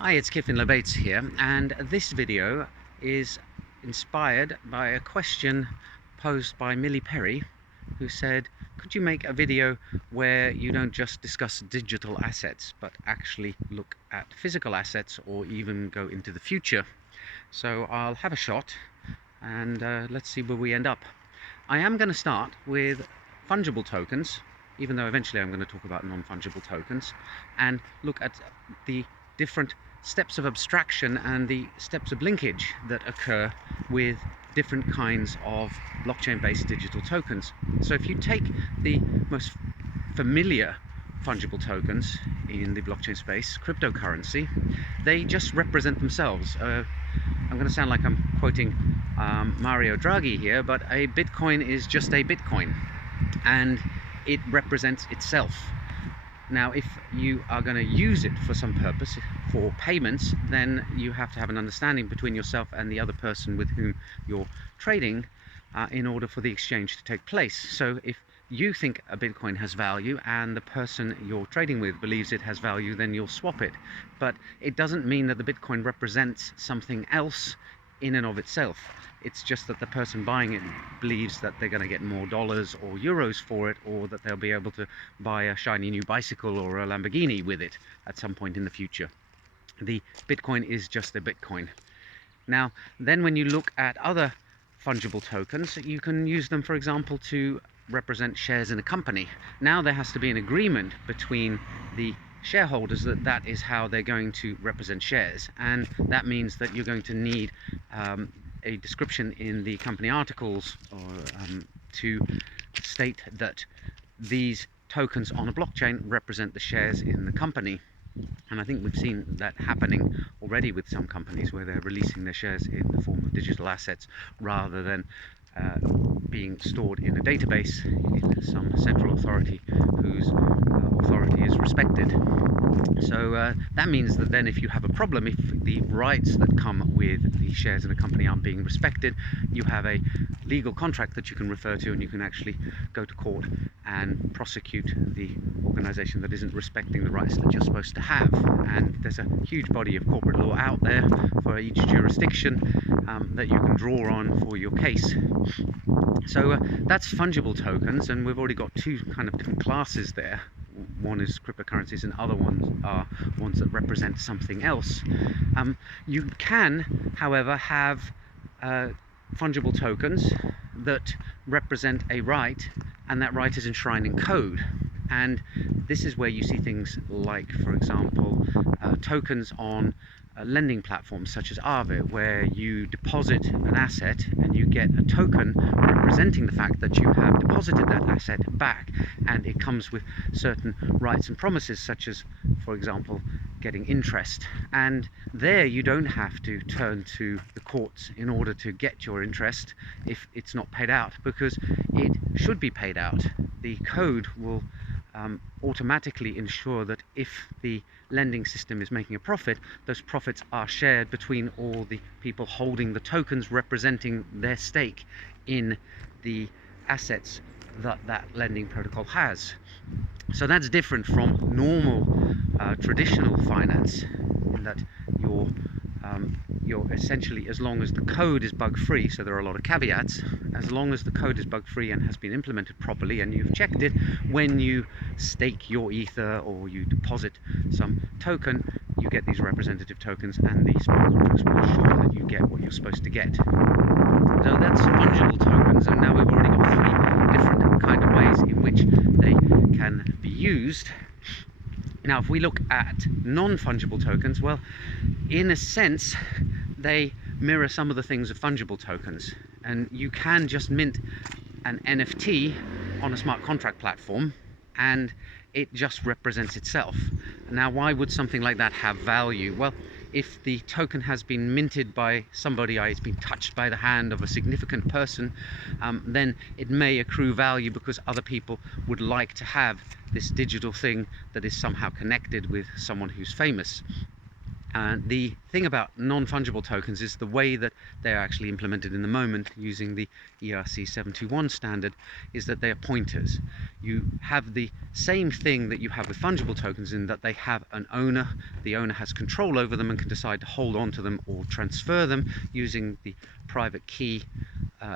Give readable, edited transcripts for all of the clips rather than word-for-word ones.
Hi, it's Kiffin Lebates here, and this video is inspired by a question posed by Millie Perry, who said, could you make a video where you don't just discuss digital assets but actually look at physical assets or even go into the future? So I'll have a shot and let's see where we end up. I am going to start with fungible tokens, even though eventually I'm going to talk about non-fungible tokens, and look at the different steps of abstraction and the steps of linkage that occur with different kinds of blockchain-based digital tokens. So if you take the most familiar fungible tokens in the blockchain space, cryptocurrency, they just represent themselves. I'm going to sound like I'm quoting Mario Draghi here, but a Bitcoin is just a Bitcoin, and it represents itself. Now, if you are going to use it for some purpose, for payments, then you have to have an understanding between yourself and the other person with whom you're trading in order for the exchange to take place. So if you think a Bitcoin has value and the person you're trading with believes it has value, then you'll swap it. But it doesn't mean that the Bitcoin represents something else in and of itself. It's just that the person buying it believes that they're going to get more dollars or euros for it, or that they'll be able to buy a shiny new bicycle or a Lamborghini with it at some point in the future. The Bitcoin is just a Bitcoin. Now, then when you look at other fungible tokens, you can use them, for example, to represent shares in a company. Now there has to be an agreement between the shareholders that that is how they're going to represent shares, and that means that you're going to need a description in the company articles to state that these tokens on a blockchain represent the shares in the company. And I think we've seen that happening already with some companies where they're releasing their shares in the form of digital assets rather than being stored in a database in some central authority whose authority is respected. So that means that then if you have a problem, if the rights that come with the shares in a company aren't being respected, you have a legal contract that you can refer to, and you can actually go to court and prosecute the organization that isn't respecting the rights that you're supposed to have. And there's a huge body of corporate law out there for each jurisdiction that you can draw on for your case. So that's fungible tokens, and we've already got two kind of different classes there. One is cryptocurrencies and other ones are ones that represent something else. You can, however, have fungible tokens that represent a right, and that right is enshrined in code. And this is where you see things like, for example, tokens on lending platforms such as Aave, where you deposit an asset and you get a token representing the fact that you have deposited that asset back, and it comes with certain rights and promises, such as, for example, getting interest. And there you don't have to turn to the courts in order to get your interest if it's not paid out, because it should be paid out. The code will automatically ensure that if the lending system is making a profit, those profits are shared between all the people holding the tokens representing their stake in the assets that that lending protocol has. So that's different from normal traditional finance, in that you're essentially, as long as the code is bug-free, so there are a lot of caveats, as long as the code is bug-free and has been implemented properly and you've checked it, when you stake your ether or you deposit some token, you get these representative tokens, and the smart contracts will ensure that you get what you're supposed to get. So that's fungible tokens, and now we've already got three different kind of ways in which they can be used. Now, if we look at non-fungible tokens, well, in a sense, they mirror some of the things of fungible tokens. And you can just mint an NFT on a smart contract platform, and it just represents itself. Now, why would something like that have value? Well, if the token has been minted by somebody, it's been touched by the hand of a significant person, then it may accrue value because other people would like to have this digital thing that is somehow connected with someone who's famous. The thing about non-fungible tokens is the way that they are actually implemented in the moment using the ERC 721 standard is that they are pointers. You have the same thing that you have with fungible tokens in that they have an owner. The owner has control over them and can decide to hold on to them or transfer them using the private key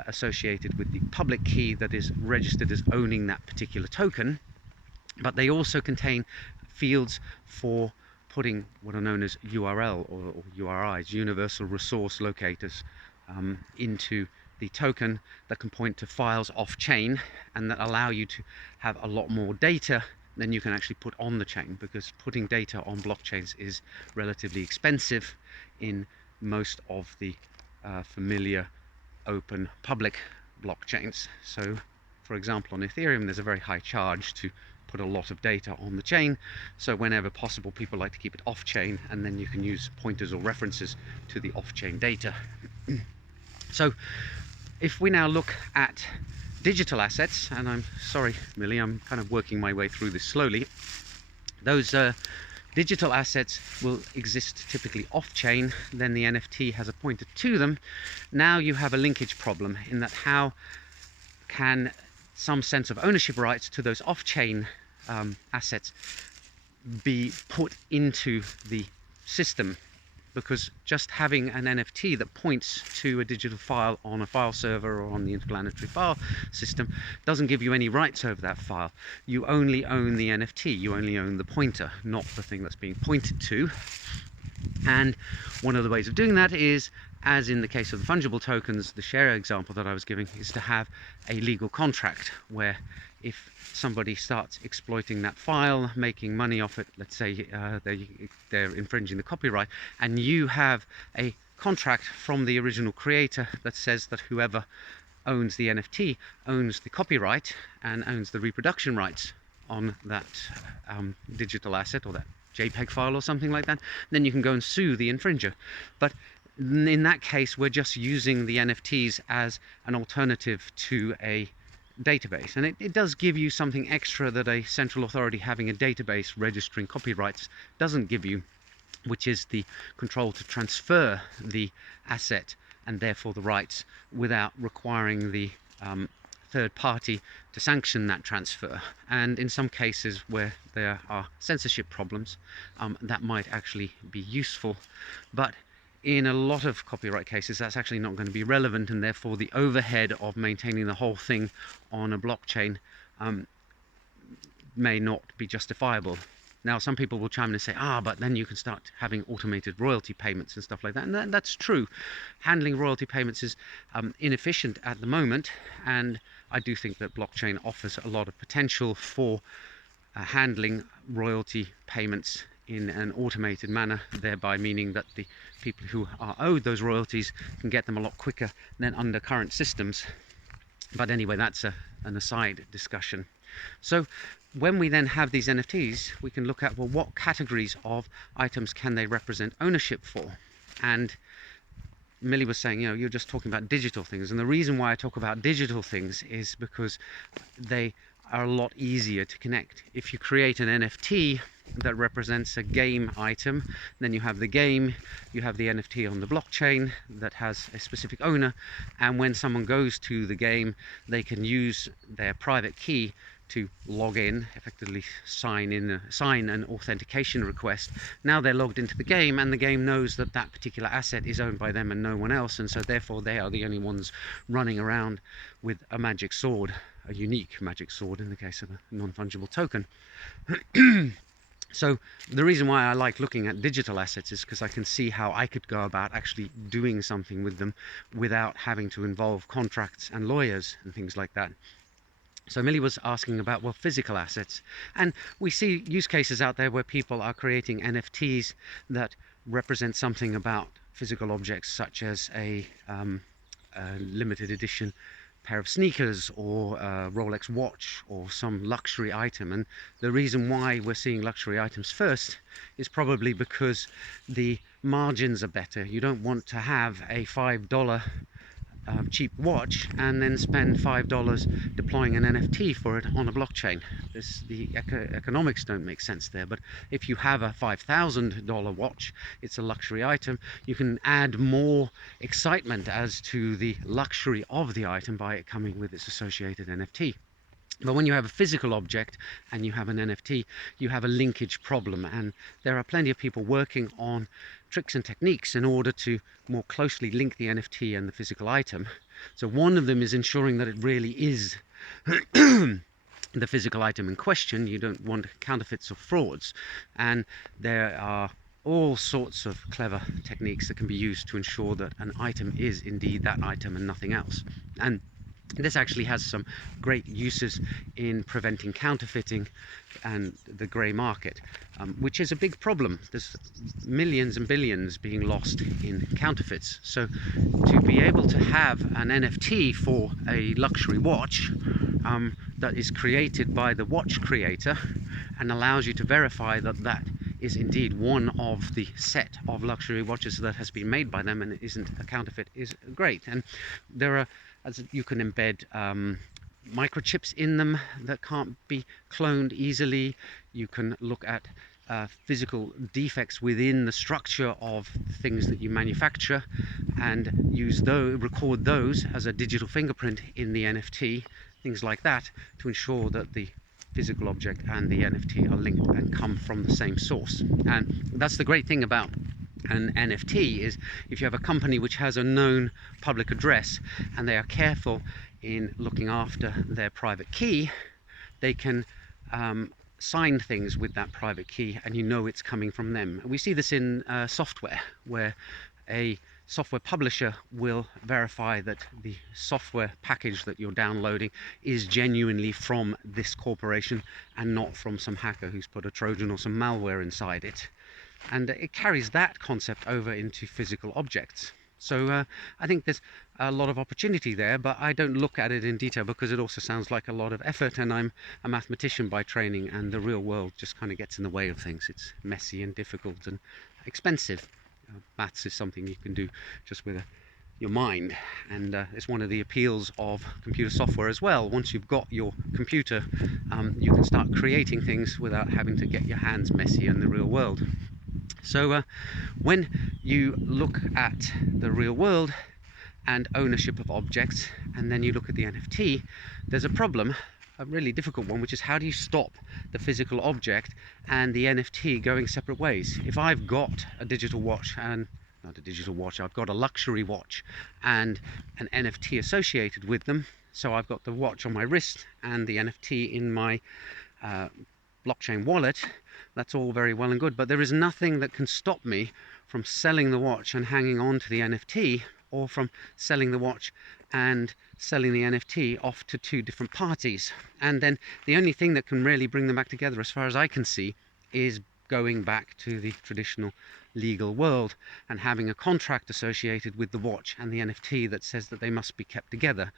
associated with the public key that is registered as owning that particular token. But they also contain fields for putting what are known as URL or URIs, universal resource locators, into the token that can point to files off-chain and that allow you to have a lot more data than you can actually put on the chain, because putting data on blockchains is relatively expensive in most of the familiar open public blockchains. So for example, on Ethereum there's a very high charge to put a lot of data on the chain, so whenever possible people like to keep it off-chain, and then you can use pointers or references to the off-chain data. So if we now look at digital assets, and I'm sorry Millie, I'm kind of working my way through this slowly, those digital assets will exist typically off-chain, then the NFT has a pointer to them. Now you have a linkage problem in that how can some sense of ownership rights to those off-chain assets be put into the system, because just having an NFT that points to a digital file on a file server or on the interplanetary file system doesn't give you any rights over that file. You only own the NFT, you only own the pointer, not the thing that's being pointed to. And one of the ways of doing that is, as in the case of the fungible tokens, the share example that I was giving, is to have a legal contract where if somebody starts exploiting that file, making money off it, let's say they're infringing the copyright, and you have a contract from the original creator that says that whoever owns the NFT owns the copyright and owns the reproduction rights on that digital asset or that JPEG file or something like that, then you can go and sue the infringer. But in that case, we're just using the NFTs as an alternative to a database, and it does give you something extra that a central authority having a database registering copyrights doesn't give you, which is the control to transfer the asset and therefore the rights without requiring the third party to sanction that transfer. And in some cases where there are censorship problems, that might actually be useful, but in a lot of copyright cases that's actually not going to be relevant, and therefore the overhead of maintaining the whole thing on a blockchain may not be justifiable. Now some people will chime in and say, but then you can start having automated royalty payments and stuff like that, and that's true. Handling royalty payments is inefficient at the moment, and I do think that blockchain offers a lot of potential for handling royalty payments in an automated manner, thereby meaning that the people who are owed those royalties can get them a lot quicker than under current systems. But anyway, that's an aside discussion. So when we then have these NFTs, we can look at, well, what categories of items can they represent ownership for? And Millie was saying, you're just talking about digital things, and the reason why I talk about digital things is because they are a lot easier to connect. If you create an NFT that represents a game item, then you have the game, you have the NFT on the blockchain that has a specific owner, and when someone goes to the game, they can use their private key to log in, effectively sign an authentication request. Now they're logged into the game, and the game knows that that particular asset is owned by them and no one else, and so therefore they are the only ones running around with a magic sword, a unique magic sword in the case of a non-fungible token. So the reason why I like looking at digital assets is because I can see how I could go about actually doing something with them without having to involve contracts and lawyers and things like that. So Millie was asking about, well, physical assets, and we see use cases out there where people are creating NFTs that represent something about physical objects, such as a limited edition pair of sneakers or a Rolex watch or some luxury item. And the reason why we're seeing luxury items first is probably because the margins are better. You don't want to have a $5 cheap watch and then spend $5 deploying an NFT for it on a blockchain. The economics don't make sense there. But if you have a $5,000 watch, it's a luxury item, you can add more excitement as to the luxury of the item by it coming with its associated NFT. But when you have a physical object and you have an NFT, you have a linkage problem, and there are plenty of people working on tricks and techniques in order to more closely link the NFT and the physical item. So one of them is ensuring that it really is the physical item in question. You don't want counterfeits or frauds, and there are all sorts of clever techniques that can be used to ensure that an item is indeed that item and nothing else. And this actually has some great uses in preventing counterfeiting and the grey market, which is a big problem. There's millions and billions being lost in counterfeits. So to be able to have an NFT for a luxury watch that is created by the watch creator and allows you to verify that that is indeed one of the set of luxury watches that has been made by them and it isn't a counterfeit is great. And there are, as you can embed microchips in them that can't be cloned easily. You can look at physical defects within the structure of things that you manufacture and use those, record those as a digital fingerprint in the NFT, things like that, to ensure that the physical object and the NFT are linked and come from the same source. And that's the great thing about an NFT, is if you have a company which has a known public address and they are careful in looking after their private key, they can sign things with that private key and you know it's coming from them. We see this in software, where a software publisher will verify that the software package that you're downloading is genuinely from this corporation and not from some hacker who's put a Trojan or some malware inside it. And it carries that concept over into physical objects. So I think there's a lot of opportunity there, but I don't look at it in detail because it also sounds like a lot of effort, and I'm a mathematician by training, and the real world just kind of gets in the way of things. It's messy and difficult and expensive. Maths is something you can do just with your mind, and it's one of the appeals of computer software as well. Once you've got your computer, you can start creating things without having to get your hands messy in the real world. So when you look at the real world and ownership of objects, and then you look at the NFT, there's a problem, a really difficult one, which is how do you stop the physical object and the NFT going separate ways? If I've got a digital watch, and not a digital watch, I've got a luxury watch and an NFT associated with them, so I've got the watch on my wrist and the NFT in my blockchain wallet, that's all very well and good, but there is nothing that can stop me from selling the watch and hanging on to the NFT, or from selling the watch and selling the NFT off to two different parties. And then the only thing that can really bring them back together, as far as I can see, is going back to the traditional legal world and having a contract associated with the watch and the NFT that says that they must be kept together.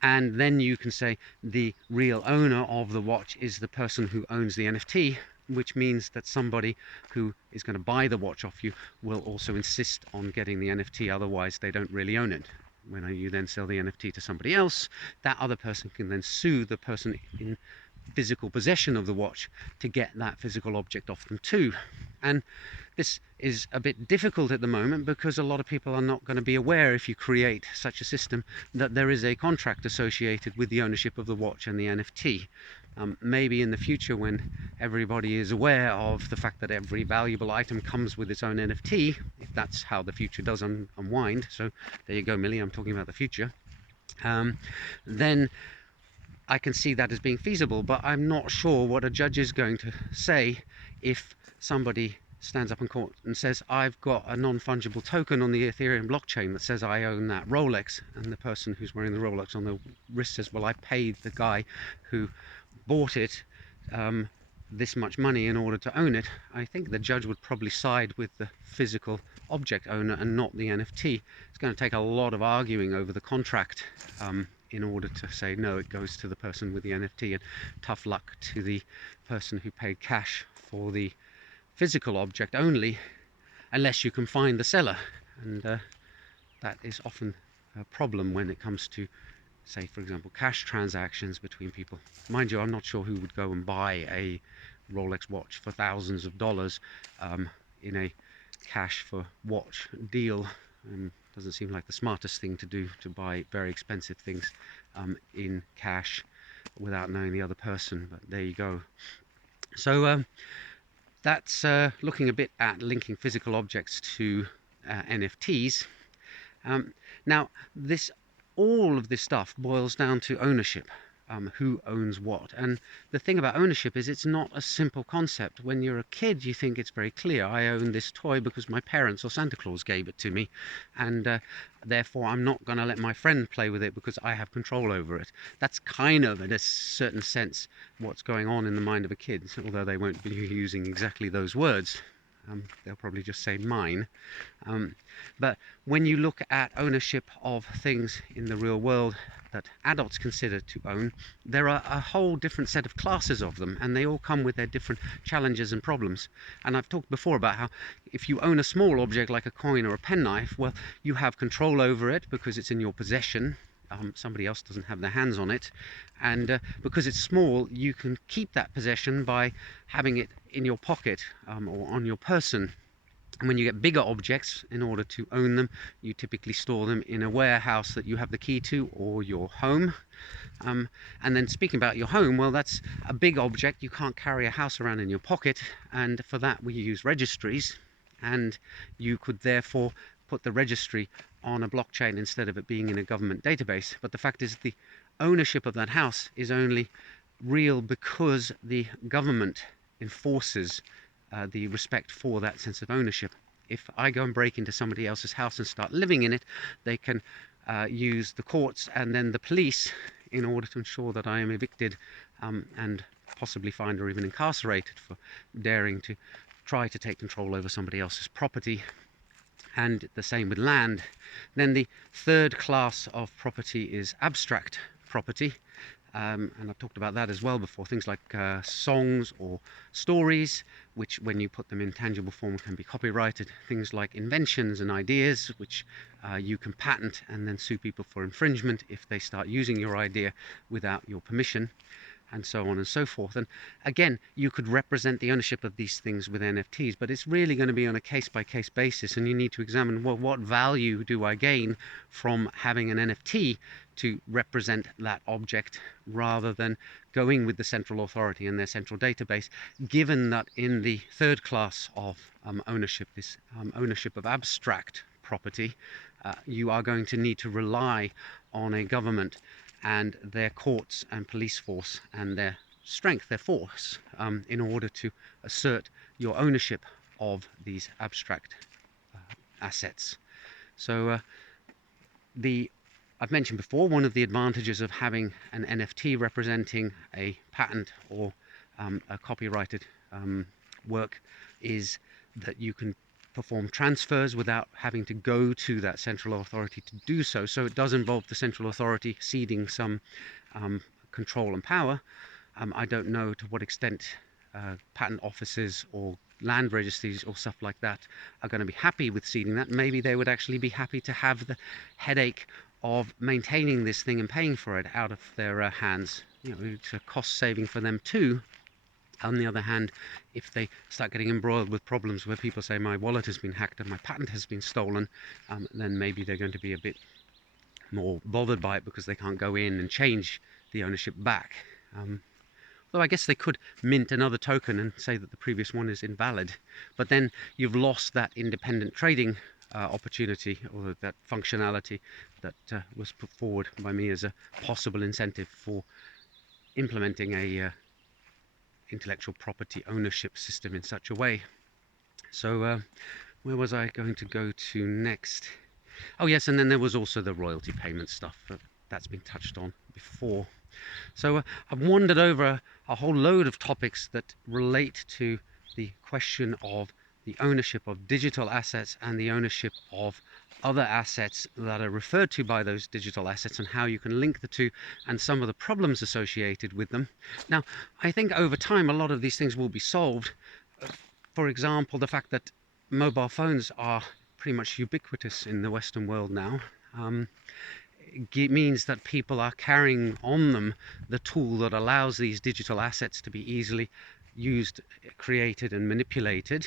And then you can say the real owner of the watch is the person who owns the NFT, which means that somebody who is going to buy the watch off you will also insist on getting the NFT, otherwise they don't really own it. When you then sell the NFT to somebody else, that other person can then sue the person in physical possession of the watch to get that physical object off them too. And this is a bit difficult at the moment because a lot of people are not going to be aware, if you create such a system, that there is a contract associated with the ownership of the watch and the NFT. Maybe in the future, when everybody is aware of the fact that every valuable item comes with its own NFT, if that's how the future does unwind, so there you go, Millie, I'm talking about the future, then I can see that as being feasible. But I'm not sure what a judge is going to say if somebody stands up in court and says, I've got a non-fungible token on the Ethereum blockchain that says I own that Rolex, and the person who's wearing the Rolex on the wrist says, well, I paid the guy who bought it this much money in order to own it. I think the judge would probably side with the physical object owner and not the NFT. It's going to take a lot of arguing over the contract in order to say, no, it goes to the person with the NFT, and tough luck to the person who paid cash for the physical object only, unless you can find the seller, and that is often problem when it comes to, say, for example, cash transactions between people. Mind you, I'm not sure who would go and buy a Rolex watch for thousands of dollars in a cash for watch deal. Doesn't seem like the smartest thing to do, to buy very expensive things in cash without knowing the other person, but there you go. So that's looking a bit at linking physical objects to NFTs. Now, all of this stuff boils down to ownership. Who owns what? And the thing about ownership is it's not a simple concept. When you're a kid, you think it's very clear. I own this toy because my parents or Santa Claus gave it to me, and therefore I'm not going to let my friend play with it because I have control over it. That's kind of, in a certain sense, what's going on in the mind of a kid, although they won't be using exactly those words. They'll probably just say mine. But when you look at ownership of things in the real world that adults consider to own, there are a whole different set of classes of them, and they all come with their different challenges and problems. And I've talked before about how if you own a small object like a coin or a penknife, well, you have control over it because it's in your possession. Somebody else doesn't have their hands on it, and because it's small, you can keep that possession by having it in your pocket or on your person. And when you get bigger objects, in order to own them, you typically store them in a warehouse that you have the key to, or your home. And then speaking about your home, well, that's a big object. You can't carry a house around in your pocket, and for that we use registries, and you could therefore put the registry on a blockchain instead of it being in a government database. But the fact is, the ownership of that house is only real because the government enforces the respect for that sense of ownership. If I go and break into somebody else's house and start living in it, they can use the courts and then the police in order to ensure that I am evicted and possibly fined or even incarcerated for daring to try to take control over somebody else's property. And the same with land. Then the third class of property is abstract property, and I've talked about that as well before. Things like songs or stories, which when you put them in tangible form can be copyrighted. Things like inventions and ideas, which you can patent and then sue people for infringement if they start using your idea without your permission, and so on and so forth. And again, you could represent the ownership of these things with NFTs, but it's really going to be on a case-by-case basis, and you need to examine, well, what value do I gain from having an NFT to represent that object, rather than going with the central authority and their central database, given that in the third class of ownership, this ownership of abstract property, you are going to need to rely on a government and their courts and police force and their strength, their force, in order to assert your ownership of these abstract assets. So I've mentioned before, one of the advantages of having an NFT representing a patent or a copyrighted work is that you can perform transfers without having to go to that central authority to do so. So it does involve the central authority ceding some control and power. I don't know to what extent patent offices or land registries or stuff like that are going to be happy with ceding that. Maybe they would actually be happy to have the headache of maintaining this thing and paying for it out of their hands. You know, it's a cost saving for them too. On the other hand, if they start getting embroiled with problems where people say my wallet has been hacked and my patent has been stolen, then maybe they're going to be a bit more bothered by it because they can't go in and change the ownership back. Though I guess they could mint another token and say that the previous one is invalid, but then you've lost that independent trading opportunity, or that functionality that was put forward by me as a possible incentive for implementing a intellectual property ownership system in such a way. So where was I going to go to next? Oh yes, and then there was also the royalty payment stuff. That's been touched on before. So I've wandered over a whole load of topics that relate to the question of the ownership of digital assets and the ownership of other assets that are referred to by those digital assets, and how you can link the two and some of the problems associated with them. Now, I think over time a lot of these things will be solved. For example, the fact that mobile phones are pretty much ubiquitous in the Western world now. means that people are carrying on them the tool that allows these digital assets to be easily used, created and manipulated,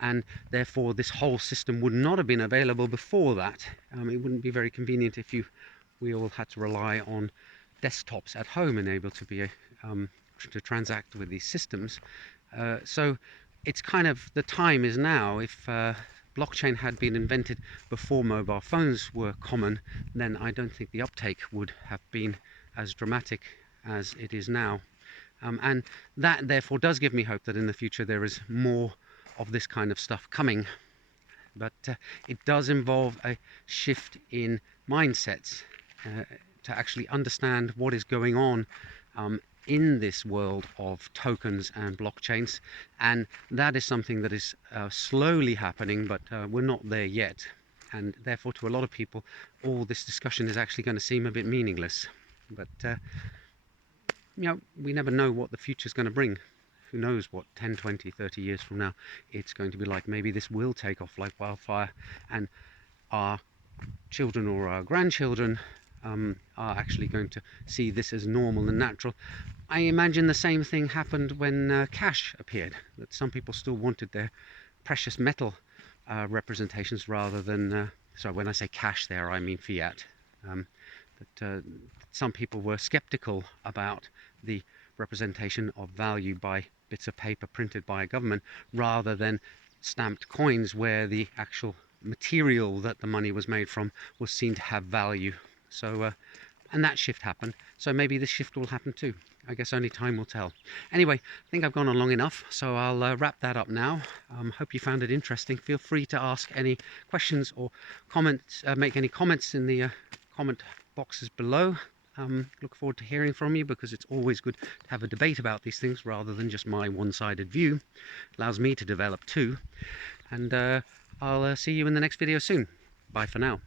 and therefore this whole system would not have been available before that. It wouldn't be very convenient if we all had to rely on desktops at home and able to be to transact with these systems. So it's kind of, the time is now. If blockchain had been invented before mobile phones were common, then I don't think the uptake would have been as dramatic as it is now. And that therefore does give me hope that in the future there is more of this kind of stuff coming. But it does involve a shift in mindsets to actually understand what is going on in this world of tokens and blockchains, and that is something that is slowly happening, but we're not there yet, and therefore to a lot of people all this discussion is actually going to seem a bit meaningless. But we never know what the future is going to bring. Who knows what 10, 20, 30 years from now it's going to be like. Maybe this will take off like wildfire, and our children or our grandchildren are actually going to see this as normal and natural. I imagine the same thing happened when cash appeared, that some people still wanted their precious metal representations rather than, sorry, when I say cash there I mean fiat. That some people were skeptical about the representation of value by bits of paper printed by a government rather than stamped coins where the actual material that the money was made from was seen to have value. So and that shift happened, so maybe this shift will happen too. I guess only time will tell. Anyway, I think I've gone on long enough, so I'll wrap that up now. Hope you found it interesting. Feel free to ask any questions or comments, make any comments in the comment boxes below. Look forward to hearing from you, because it's always good to have a debate about these things rather than just my one-sided view. Allows me to develop too. And I'll see you in the next video soon. Bye for now.